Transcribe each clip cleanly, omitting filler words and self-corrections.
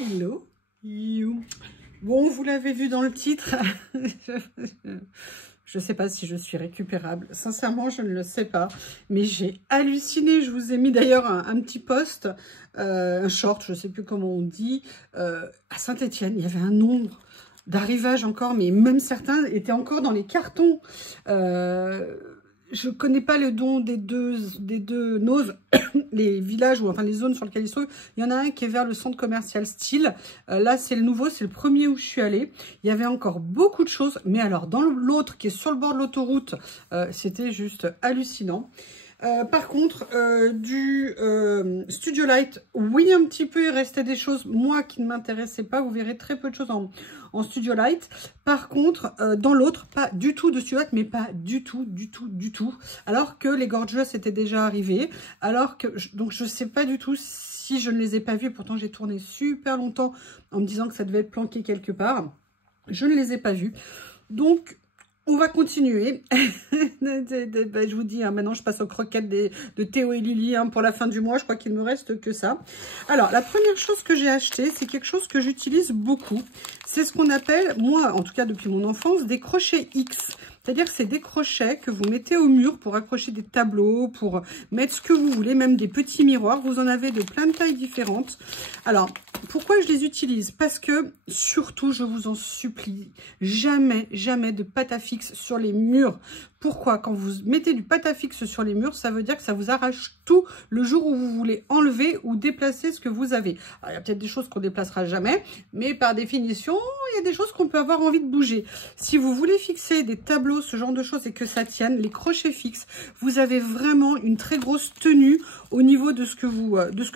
Hello you. Bon, vous l'avez vu dans le titre. Je ne sais pas si je suis récupérable. Sincèrement, je ne le sais pas. Mais j'ai halluciné. Je vous ai mis d'ailleurs un petit post, un short, je ne sais plus comment on dit. À Saint-Étienne, il y avait un nombre d'arrivages encore, mais même certains étaient encore dans les cartons. Je ne connais pas le don des deux noses, les villages ou enfin les zones sur lesquelles ils sont. Il y en a un qui est vers le centre commercial Style. Là, c'est le nouveau, c'est le premier où je suis allée. Il y avait encore beaucoup de choses, mais alors dans l'autre qui est sur le bord de l'autoroute, c'était juste hallucinant. Par contre, du Studio Light, oui, un petit peu, il restait des choses, moi, qui ne m'intéressaient pas. Vous verrez très peu de choses en Studio Light. Par contre, dans l'autre, pas du tout de Studio Light, mais pas du tout. Alors que les Gorgeous étaient déjà arrivés. Alors que, donc, je ne sais pas du tout si je ne les ai pas vus. Pourtant, j'ai tourné super longtemps en me disant que ça devait être planqué quelque part. Je ne les ai pas vus. Donc, on va continuer. Je vous dis, hein, maintenant je passe aux croquettes de Théo et Lily hein, pour la fin du mois. Je crois qu'il ne me reste que ça. Alors, la première chose que j'ai acheté, c'est quelque chose que j'utilise beaucoup. C'est ce qu'on appelle, moi en tout cas depuis mon enfance, des crochets X. C'est-à-dire que c'est des crochets que vous mettez au mur pour accrocher des tableaux, pour mettre ce que vous voulez, même des petits miroirs. Vous en avez de plein de tailles différentes. Alors, pourquoi je les utilise? Parce que, surtout, je vous en supplie, jamais de pâte à fixe sur les murs. Pourquoi? Quand vous mettez du pâte à fixe sur les murs, ça veut dire que ça vous arrache tout le jour où vous voulez enlever ou déplacer ce que vous avez. Alors, il y a peut-être des choses qu'on déplacera jamais, mais par définition, il y a des choses qu'on peut avoir envie de bouger. Si vous voulez fixer des tableaux, ce genre de choses, et que ça tienne, les crochets fixes, vous avez vraiment une très grosse tenue au niveau de ce que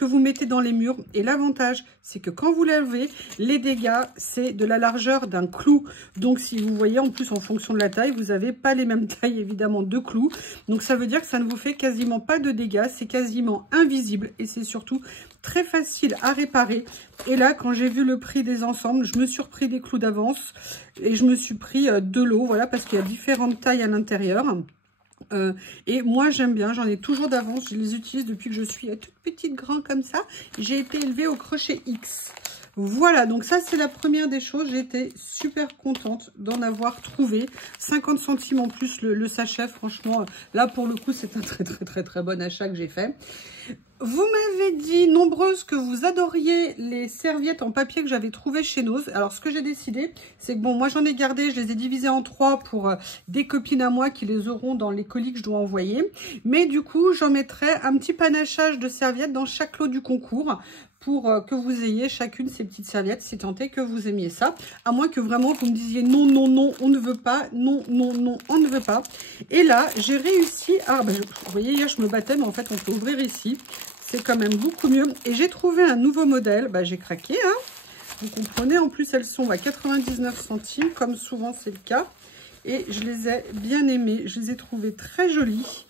vous mettez dans les murs. Et l'avantage, c'est que quand vous l'enlevez, les dégâts, c'est de la largeur d'un clou. Donc, si vous voyez, en plus, en fonction de la taille, vous n'avez pas les mêmes tailles, évidemment, de clous. Donc, ça veut dire que ça ne vous fait quasiment pas de dégâts. C'est quasiment invisible et c'est surtout très facile à réparer. Et là, quand j'ai vu le prix des ensembles, je me suis repris des clous d'avance et je me suis pris de l'eau, voilà, parce qu'il y a différentes tailles à l'intérieur. Et moi j'aime bien, j'en ai toujours d'avance, je les utilise depuis que je suis toute petite grain comme ça. J'ai été élevée au crochet X. Voilà, donc ça c'est la première des choses. J'ai été super contente d'en avoir trouvé. 50 centimes en plus le sachet, franchement, là pour le coup c'est un très bon achat que j'ai fait. Vous m'avez dit nombreuses que vous adoriez les serviettes en papier que j'avais trouvées chez Nose. Alors ce que j'ai décidé, c'est que bon, moi j'en ai gardé, je les ai divisées en 3 pour des copines à moi qui les auront dans les colis que je dois envoyer. Mais du coup, j'en mettrai un petit panachage de serviettes dans chaque lot du concours pour que vous ayez chacune ces petites serviettes, si tant est que vous aimiez ça. À moins que vraiment vous me disiez non, on ne veut pas, non, on ne veut pas. Et là, j'ai réussi à... vous voyez, hier je me battais, mais en fait on peut ouvrir ici. C'est quand même beaucoup mieux. Et j'ai trouvé un nouveau modèle. J'ai craqué, hein. Vous comprenez, en plus elles sont à 99 centimes, comme souvent c'est le cas. Et je les ai bien aimées. Je les ai trouvées très jolies.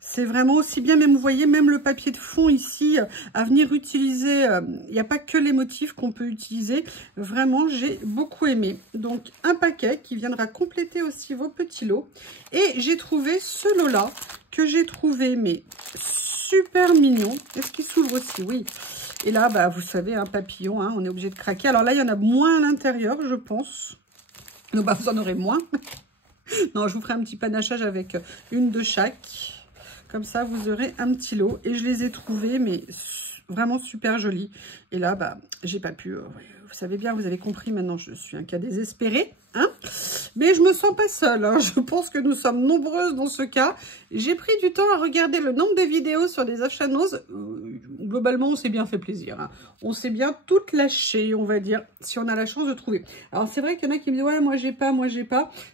C'est vraiment aussi bien, même vous voyez, même le papier de fond ici, à venir utiliser, il n'y a pas que les motifs qu'on peut utiliser. Vraiment, j'ai beaucoup aimé. Donc, un paquet qui viendra compléter aussi vos petits lots. Et j'ai trouvé ce lot-là, que j'ai trouvé, mais super mignon. Est-ce qu'il s'ouvre aussi? Oui. Et là, vous savez, un papillon, hein, on est obligé de craquer. Alors là, il y en a moins à l'intérieur, je pense. Donc, vous en aurez moins. Non, je vous ferai un petit panachage avec une de chaque. Comme ça, vous aurez un petit lot. Et je les ai trouvés, mais vraiment super jolis. Et là, j'ai pas pu... vous savez bien, vous avez compris, maintenant, je suis un cas désespéré. Hein, mais je me sens pas seule. Hein. Je pense que nous sommes nombreuses dans ce cas. J'ai pris du temps à regarder le nombre de vidéos sur des achats Nose. Globalement, on s'est bien fait plaisir. Hein. On s'est bien toutes lâchées, on va dire, si on a la chance de trouver. Alors, c'est vrai qu'il y en a qui me disent « Ouais, moi, j'ai pas. »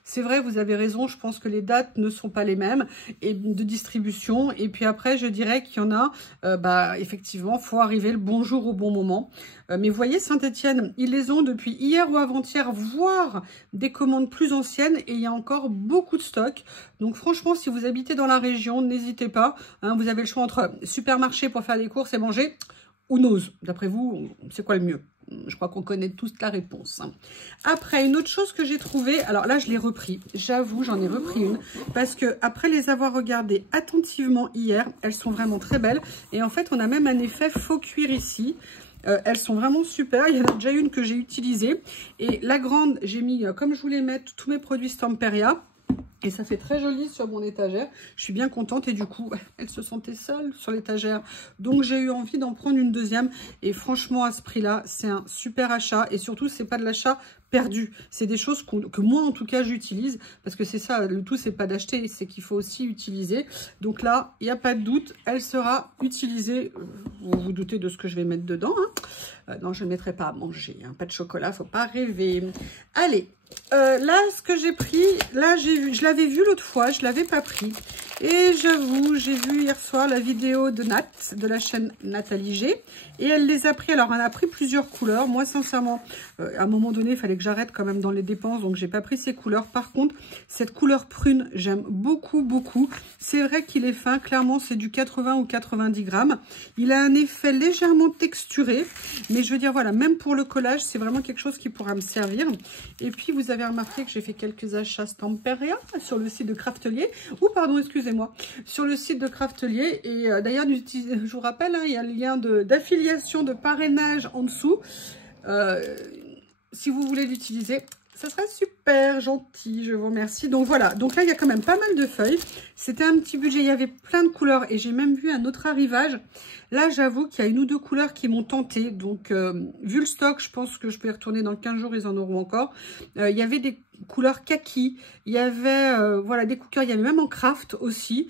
C'est vrai, vous avez raison. Je pense que les dates ne sont pas les mêmes et de distribution. Et puis après, je dirais qu'il y en a, effectivement, il faut arriver le bon jour au bon moment. Mais vous voyez, Saint-Étienne, ils les ont depuis hier ou avant-hier, voire des commandes plus anciennes. Et il y a encore beaucoup de stock. Donc, franchement, si vous habitez dans la région, n'hésitez pas. Hein, vous avez le choix entre supermarché pour faire des courses et manger ou Nose. D'après vous, c'est quoi le mieux? Je crois qu'on connaît tous la réponse. Après, une autre chose que j'ai trouvée, alors là, je l'ai repris. J'avoue, j'en ai repris une. Parce que après les avoir regardées attentivement hier, elles sont vraiment très belles. Et en fait, on a même un effet faux cuir ici. Elles sont vraiment super. Il y en a déjà une que j'ai utilisée. Et la grande, j'ai mis, comme je voulais mettre tous mes produits Stamperia. Et ça fait très joli sur mon étagère. Je suis bien contente et du coup, elle se sentait seule sur l'étagère. Donc, j'ai eu envie d'en prendre une deuxième. Et franchement, à ce prix-là, c'est un super achat. Et surtout, c'est pas de l'achat perdu. C'est des choses que moi, en tout cas, j'utilise. Parce que c'est ça, le tout, c'est pas d'acheter, c'est qu'il faut aussi utiliser. Donc là, il n'y a pas de doute, elle sera utilisée. Vous vous doutez de ce que je vais mettre dedans. Hein. Non, je ne mettrai pas à manger. Hein. Pas de chocolat, faut pas rêver. Allez. Là, ce que j'ai pris, là, je l'avais vu l'autre fois, je ne l'avais pas pris. Et j'avoue, j'ai vu hier soir la vidéo de Nat, de la chaîne Nathalie G. Et elle les a pris, alors elle a pris plusieurs couleurs. Moi, sincèrement, à un moment donné, il fallait que j'arrête quand même dans les dépenses. Donc, j'ai pas pris ces couleurs. Par contre, cette couleur prune, j'aime beaucoup, beaucoup. C'est vrai qu'il est fin. Clairement, c'est du 80 ou 90 grammes. Il a un effet légèrement texturé. Mais je veux dire, voilà, même pour le collage, c'est vraiment quelque chose qui pourra me servir. Et puis, vous avez remarqué que j'ai fait quelques achats Stamperia sur le site de Craftelier. Ou, pardon, excusez-moi, sur le site de Craftelier. Et d'ailleurs, je vous rappelle, hein, il y a le lien d'affiliation, de parrainage en dessous. Si vous voulez l'utiliser, ça serait super gentil, je vous remercie. Donc voilà, donc là, il y a quand même pas mal de feuilles. C'était un petit budget, il y avait plein de couleurs et j'ai même vu un autre arrivage. Là, j'avoue qu'il y a une ou deux couleurs qui m'ont tenté. Donc, vu le stock, je pense que je peux y retourner dans 15 jours, ils en auront encore. Il y avait des couleurs kaki, il y avait voilà, des couleurs, il y avait même en craft aussi.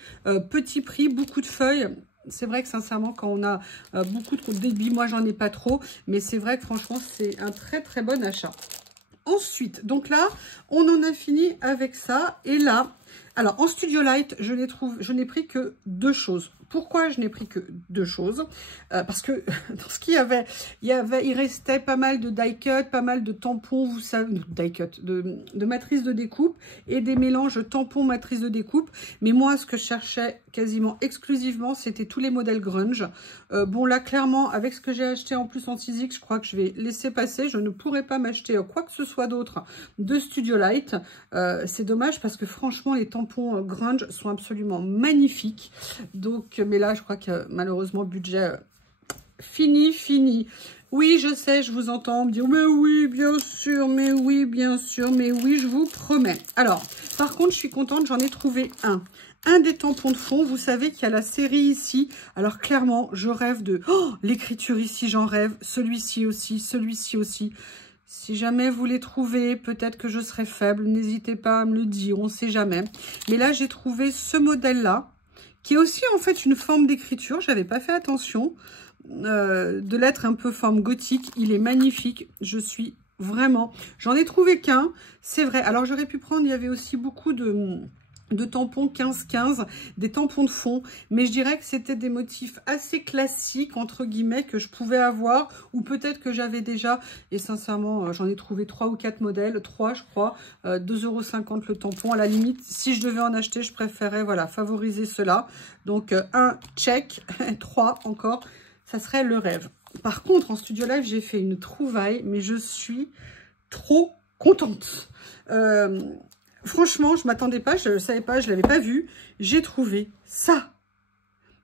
Petit prix, beaucoup de feuilles. C'est vrai que sincèrement, quand on a beaucoup de débit, moi j'en ai pas trop, mais c'est vrai que franchement, c'est un très très bon achat. Ensuite, donc là, on en a fini avec ça. Et là, alors en Studio Light, je n'ai pris que deux choses. Pourquoi je n'ai pris que deux choses? Parce que dans ce qu'il y avait, il restait pas mal de die cut, pas mal de tampons, vous savez, die cut, de matrices de découpe et des mélanges tampons matrices de découpe. Mais moi, ce que je cherchais quasiment exclusivement, c'était tous les modèles grunge. Bon, là, clairement, avec ce que j'ai acheté en plus en 6X, je crois que je vais laisser passer. Je ne pourrai pas m'acheter quoi que ce soit d'autre de Studio Light. C'est dommage parce que franchement, les tampons grunge sont absolument magnifiques. Donc, mais là, je crois que malheureusement, budget fini. Oui, je sais, je vous entends me dire, mais oui, bien sûr, mais oui, bien sûr, mais oui, je vous promets. Alors, par contre, je suis contente, j'en ai trouvé un. Un des tampons de fond, vous savez qu'il y a la série ici. Alors, clairement, je rêve de... Oh, l'écriture ici, j'en rêve. Celui-ci aussi, celui-ci aussi. Si jamais vous les trouvez, peut-être que je serai faible. N'hésitez pas à me le dire, on ne sait jamais. Mais là, j'ai trouvé ce modèle-là, qui est aussi en fait une forme d'écriture. Je n'avais pas fait attention. De lettres un peu forme gothique. Il est magnifique. Je suis vraiment... J'en ai trouvé qu'un, c'est vrai. Alors, j'aurais pu prendre, il y avait aussi beaucoup de tampons 15-15, des tampons de fond, mais je dirais que c'était des motifs assez classiques, entre guillemets, que je pouvais avoir, ou peut-être que j'avais déjà, et sincèrement, j'en ai trouvé 3 ou 4 modèles, 3 je crois, 2,50 € le tampon, à la limite, si je devais en acheter, je préférais, voilà, favoriser cela, donc un check, 3 encore, ça serait le rêve. Par contre, en Studio Live, j'ai fait une trouvaille, mais je suis trop contente. Franchement, je ne m'attendais pas, je ne savais pas, je ne l'avais pas vu. J'ai trouvé ça.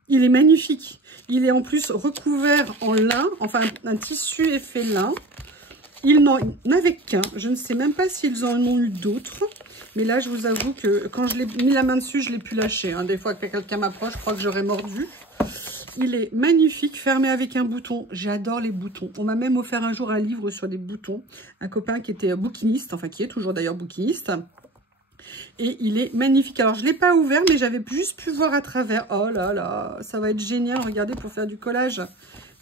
Il est magnifique. Il est en plus recouvert en lin, enfin un tissu effet lin. Ils n'en avaient qu'un. Je ne sais même pas s'ils en ont eu d'autres. Mais là, je vous avoue que quand je l'ai mis la main dessus, je ne l'ai plus lâché. Hein. Des fois que quelqu'un m'approche, je crois que j'aurais mordu. Il est magnifique, fermé avec un bouton. J'adore les boutons. On m'a même offert un jour un livre sur des boutons. Un copain qui était bouquiniste, enfin qui est toujours d'ailleurs bouquiniste. Et il est magnifique. Alors, je ne l'ai pas ouvert, mais j'avais juste pu voir à travers. Oh là là, ça va être génial. Regardez, pour faire du collage,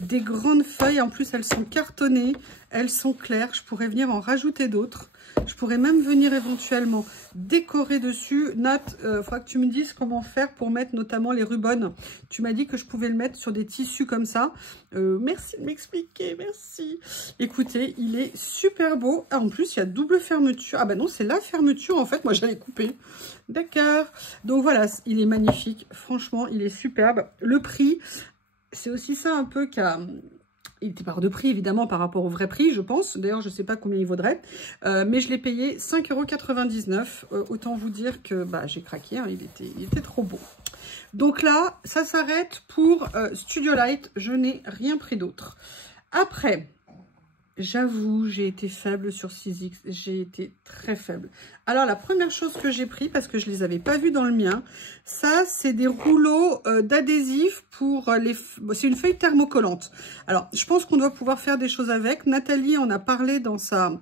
des grandes feuilles. En plus, elles sont cartonnées, elles sont claires. Je pourrais venir en rajouter d'autres. Je pourrais même venir éventuellement décorer dessus. Nat, il faudra que tu me dises comment faire pour mettre notamment les rubans. Tu m'as dit que je pouvais le mettre sur des tissus comme ça. Merci de m'expliquer, merci. Écoutez, il est super beau. Ah, en plus, il y a double fermeture. Ah bah non, c'est la fermeture en fait. Moi, j'allais couper. D'accord. Donc voilà, il est magnifique. Franchement, il est superbe. Le prix, c'est aussi ça un peu qu'à... Il était par de prix, évidemment, par rapport au vrai prix, je pense. D'ailleurs, je ne sais pas combien il vaudrait. Mais je l'ai payé 5,99 €. Autant vous dire que bah, j'ai craqué. Hein, il était trop beau. Donc là, ça s'arrête pour Studio Light. Je n'ai rien pris d'autre. Après, j'avoue, j'ai été faible sur 6X. J'ai été très faible. Alors, la première chose que j'ai pris, parce que je ne les avais pas vus dans le mien, ça, c'est des rouleaux d'adhésif pour les... C'est une feuille thermocollante. Alors, je pense qu'on doit pouvoir faire des choses avec. Nathalie en a parlé dans sa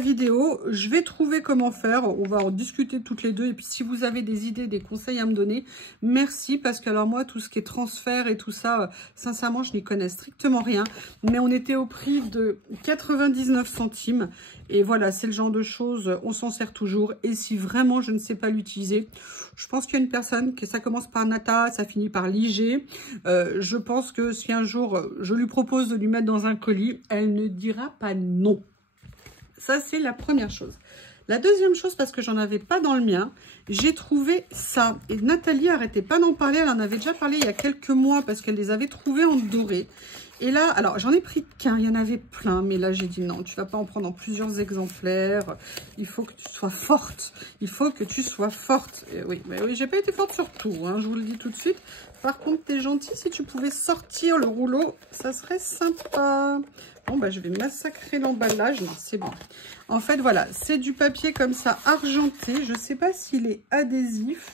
vidéo. Je vais trouver comment faire. On va en discuter toutes les deux. Et puis, si vous avez des idées, des conseils à me donner, merci. Parce que, alors, moi, tout ce qui est transfert et tout ça, sincèrement, je n'y connais strictement rien. Mais on était au prix de 99 centimes. Et voilà, c'est le genre de choses, on s'en sert toujours. Et si vraiment je ne sais pas l'utiliser, je pense qu'il y a une personne, que ça commence par Nata, ça finit par l'IG. Je pense que si un jour je lui propose de lui mettre dans un colis, elle ne dira pas non. Ça, c'est la première chose. La deuxième chose, parce que j'en avais pas dans le mien, j'ai trouvé ça. Et Nathalie arrêtait pas d'en parler, elle en avait déjà parlé il y a quelques mois parce qu'elle les avait trouvés en doré. Et là, alors j'en ai pris qu'un, il y en avait plein, mais là j'ai dit non, tu vas pas en prendre en plusieurs exemplaires. Il faut que tu sois forte. Il faut que tu sois forte. Et oui, mais oui, j'ai pas été forte sur tout, hein, je vous le dis tout de suite. Par contre, t'es gentil, si tu pouvais sortir le rouleau, ça serait sympa. Bon, bah je vais massacrer l'emballage. Non, c'est bon. En fait, voilà, c'est du papier comme ça, argenté. Je sais pas s'il est adhésif.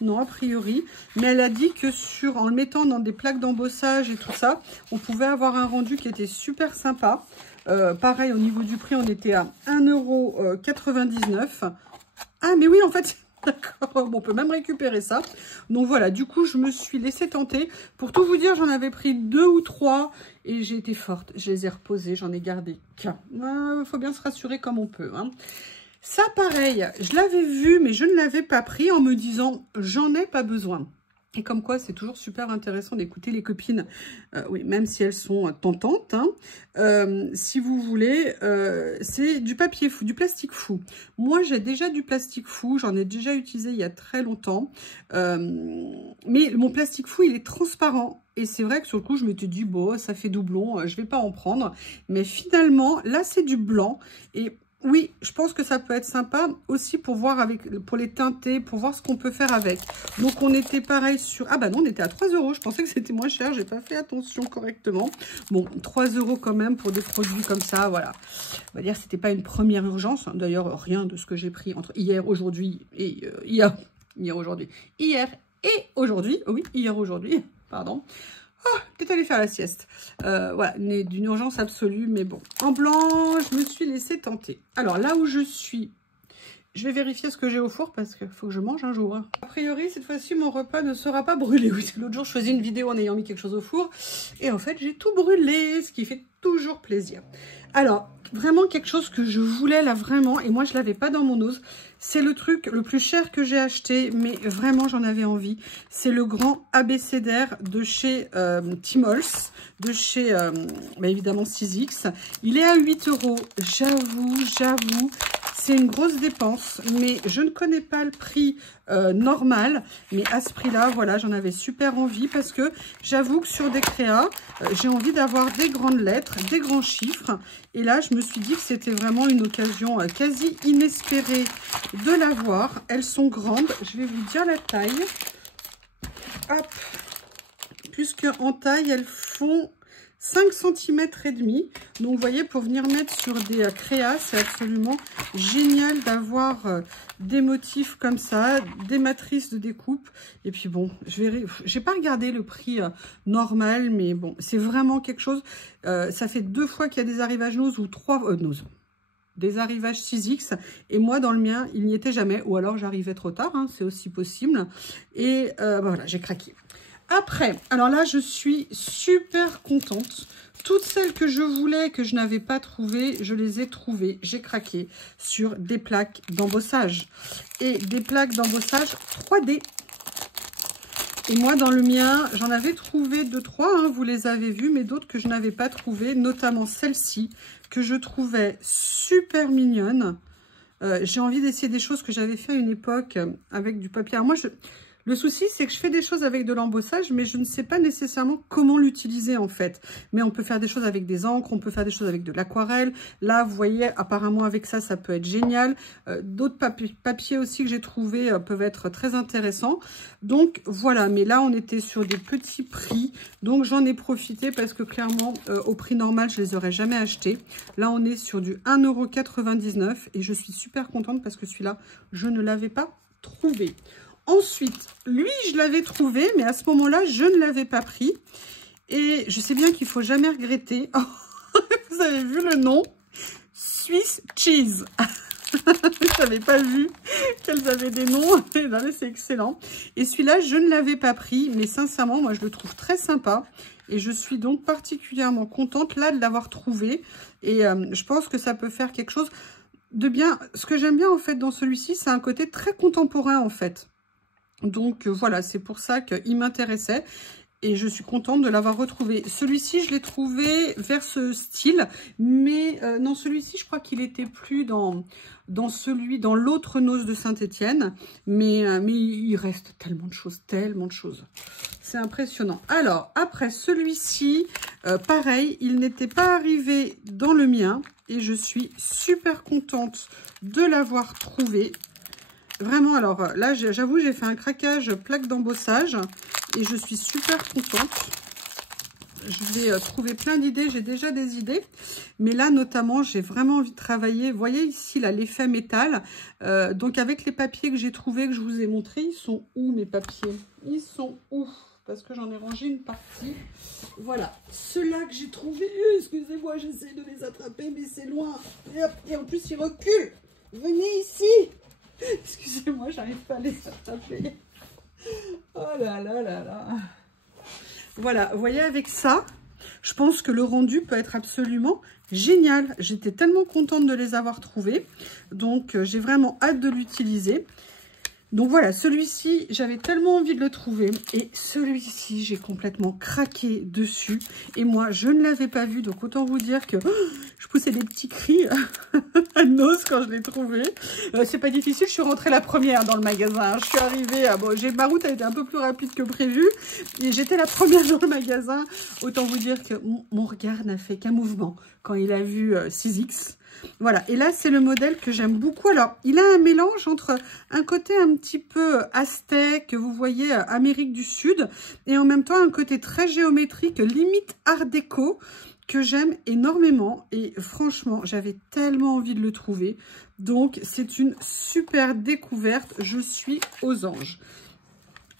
Non, a priori. Mais elle a dit que en le mettant dans des plaques d'embossage et tout ça, on pouvait avoir un rendu qui était super sympa. Pareil, au niveau du prix, on était à 1,99 €. Ah, mais oui, en fait... D'accord, bon, on peut même récupérer ça. Donc voilà, du coup, je me suis laissée tenter. Pour tout vous dire, j'en avais pris 2 ou 3 et j'ai été forte. Je les ai reposés, j'en ai gardé qu'un. Faut bien se rassurer comme on peut, hein. Ça, pareil, je l'avais vu, mais je ne l'avais pas pris en me disant « j'en ai pas besoin ». Et comme quoi, c'est toujours super intéressant d'écouter les copines, oui, même si elles sont tentantes, hein. Si vous voulez, c'est du papier fou, du plastique fou. Moi, j'ai déjà du plastique fou, j'en ai déjà utilisé il y a très longtemps. Mais mon plastique fou, il est transparent. Et c'est vrai que sur le coup, je m'étais dit, bon, ça fait doublon, je vais pas en prendre. Mais finalement, là, c'est du blanc. Et oui, je pense que ça peut être sympa aussi pour voir pour les teinter, pour voir ce qu'on peut faire avec. Donc, on était pareil sur... Ah bah non, on était à 3 €. Je pensais que c'était moins cher. J'ai pas fait attention correctement. Bon, 3 € quand même pour des produits comme ça, voilà. On va dire que c'était pas une première urgence. Hein. D'ailleurs, rien de ce que j'ai pris entre hier, aujourd'hui et hier et aujourd'hui. Oui, hier, aujourd'hui, pardon. Oh, peut-être aller faire la sieste. Voilà, d'une urgence absolue, mais bon. En blanc, je me suis laissée tenter. Alors, là où je suis, je vais vérifier ce que j'ai au four parce qu'il faut que je mange un jour. Hein. A priori, cette fois-ci, mon repas ne sera pas brûlé. Oui, l'autre jour, je faisais une vidéo en ayant mis quelque chose au four. Et en fait, j'ai tout brûlé, ce qui fait toujours plaisir. Alors, vraiment quelque chose que je voulais là, vraiment, et moi, je ne l'avais pas dans mon ose. C'est le truc le plus cher que j'ai acheté, mais vraiment, j'en avais envie. C'est le grand abécédaire de chez Timols, de chez, bah, évidemment, 6X. Il est à 8 €. J'avoue, c'est une grosse dépense, mais je ne connais pas le prix normal. Mais à ce prix-là, voilà, j'en avais super envie parce que j'avoue que sur des créas, j'ai envie d'avoir des grandes lettres, des grands chiffres. Et là, je me suis dit que c'était vraiment une occasion quasi inespérée de l'avoir. Elles sont grandes. Je vais vous dire la taille. Hop. Puisqu'en taille, elles font 5 cm et demi. Donc, vous voyez, pour venir mettre sur des créas, c'est absolument génial d'avoir des motifs comme ça, des matrices de découpe. Et puis bon, j'ai pas regardé le prix normal, mais bon, c'est vraiment quelque chose. Ça fait 2 fois qu'il y a des arrivages nose ou 3 nose. Des arrivages 6X, et moi dans le mien il n'y était jamais, ou alors j'arrivais trop tard, hein, c'est aussi possible. Et voilà, j'ai craqué. Après, alors là je suis super contente. Toutes celles que je voulais, que je n'avais pas trouvées, je les ai trouvées. J'ai craqué sur des plaques d'embossage. Et des plaques d'embossage 3D. Et moi, dans le mien, j'en avais trouvé 2-3, hein, vous les avez vus, mais d'autres que je n'avais pas trouvées, notamment celle-ci, que je trouvais super mignonne. J'ai envie d'essayer des choses que j'avais fait à une époque avec du papier. Alors moi, Le souci, c'est que je fais des choses avec de l'embossage, mais je ne sais pas nécessairement comment l'utiliser en fait. Mais on peut faire des choses avec des encres, on peut faire des choses avec de l'aquarelle. Là, vous voyez, apparemment avec ça, ça peut être génial. D'autres papiers aussi que j'ai trouvés peuvent être très intéressants. Donc voilà, mais là, on était sur des petits prix. Donc j'en ai profité parce que clairement, au prix normal, je les aurais jamais achetés. Là, on est sur du 1,99 € et je suis super contente parce que celui-là, je ne l'avais pas trouvé. Ensuite, lui, je l'avais trouvé, mais à ce moment-là, je ne l'avais pas pris. Et je sais bien qu'il ne faut jamais regretter. Vous avez vu le nom? Swiss Cheese. Je n'avais pas vu qu'elles avaient des noms. C'est excellent. Et celui-là, je ne l'avais pas pris. Mais sincèrement, moi, je le trouve très sympa. Et je suis donc particulièrement contente, là, de l'avoir trouvé. Et je pense que ça peut faire quelque chose de bien. Ce que j'aime bien, en fait, dans celui-ci, c'est un côté très contemporain, en fait. Donc voilà, c'est pour ça qu'il m'intéressait et je suis contente de l'avoir retrouvé. Celui-ci, je l'ai trouvé vers ce style, mais non, celui-ci, je crois qu'il était plus dans l'autre Nose de Saint-Étienne, mais il reste tellement de choses. C'est impressionnant. Alors, après celui-ci, pareil, il n'était pas arrivé dans le mien et je suis super contente de l'avoir trouvé. Vraiment, alors là, j'avoue, j'ai fait un craquage plaque d'embossage et je suis super contente. Je vais trouver plein d'idées, j'ai déjà des idées. Mais là, notamment, j'ai vraiment envie de travailler. Vous voyez ici, là, l'effet métal. Donc, avec les papiers que j'ai trouvés, que je vous ai montrés, ils sont où mes papiers? Ils sont où? Parce que j'en ai rangé une partie. Voilà, ceux-là que j'ai trouvés. Excusez-moi, j'essaie de les attraper, mais c'est loin. Et, hop, et en plus, ils reculent. Venez ici. Excusez-moi, j'arrive pas à les attraper. Oh là là là là. Voilà, vous voyez, avec ça, je pense que le rendu peut être absolument génial. J'étais tellement contente de les avoir trouvés. Donc, j'ai vraiment hâte de l'utiliser. Donc voilà, celui-ci, j'avais tellement envie de le trouver. Et celui-ci, j'ai complètement craqué dessus. Et moi, je ne l'avais pas vu. Donc autant vous dire que je poussais des petits cris à Nose quand je l'ai trouvé. C'est pas difficile, je suis rentrée la première dans le magasin. Je suis arrivée, bon, ma route a été un peu plus rapide que prévu. Et j'étais la première dans le magasin. Autant vous dire que mon regard n'a fait qu'un mouvement quand il a vu 6X. Voilà, et là, c'est le modèle que j'aime beaucoup. Alors, il a un mélange entre un côté un petit peu aztèque, vous voyez, Amérique du Sud, et en même temps, un côté très géométrique, limite art déco, que j'aime énormément. Et franchement, j'avais tellement envie de le trouver. Donc, c'est une super découverte. Je suis aux anges.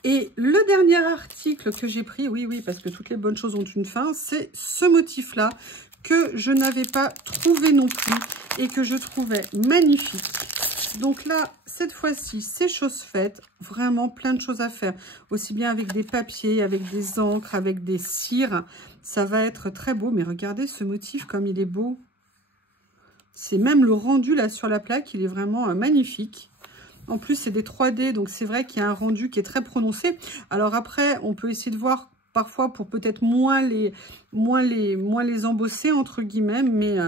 Et le dernier article que j'ai pris, oui, parce que toutes les bonnes choses ont une fin, c'est ce motif-là, que je n'avais pas trouvé non plus et que je trouvais magnifique. Donc là, cette fois-ci, c'est chose faite. Vraiment plein de choses à faire. Aussi bien avec des papiers, avec des encres, avec des cires. Ça va être très beau. Mais regardez ce motif comme il est beau. C'est même le rendu là sur la plaque. Il est vraiment magnifique. En plus, c'est des 3D. Donc c'est vrai qu'il y a un rendu qui est très prononcé. Alors après, on peut essayer de voir parfois pour peut-être moins les embosser entre guillemets, mais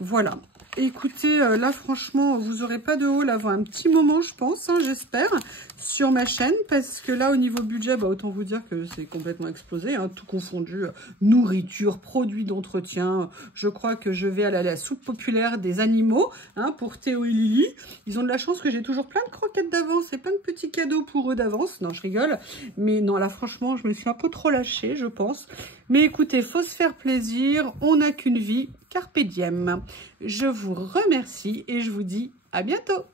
voilà. Écoutez, là franchement, vous n'aurez pas de haul avant un petit moment, je pense, hein, j'espère, sur ma chaîne, parce que là, au niveau budget, autant vous dire que c'est complètement explosé, hein, tout confondu, nourriture, produits d'entretien. Je crois que je vais aller à la soupe populaire des animaux, hein, pour Théo et Lily. Ils ont de la chance que j'ai toujours plein de croquettes d'avance et plein de petits cadeaux pour eux d'avance. Non, je rigole, mais non, là franchement, je me suis un peu trop lâchée, je pense. Mais écoutez, faut se faire plaisir, on n'a qu'une vie, carpe diem. Je vous remercie et je vous dis à bientôt.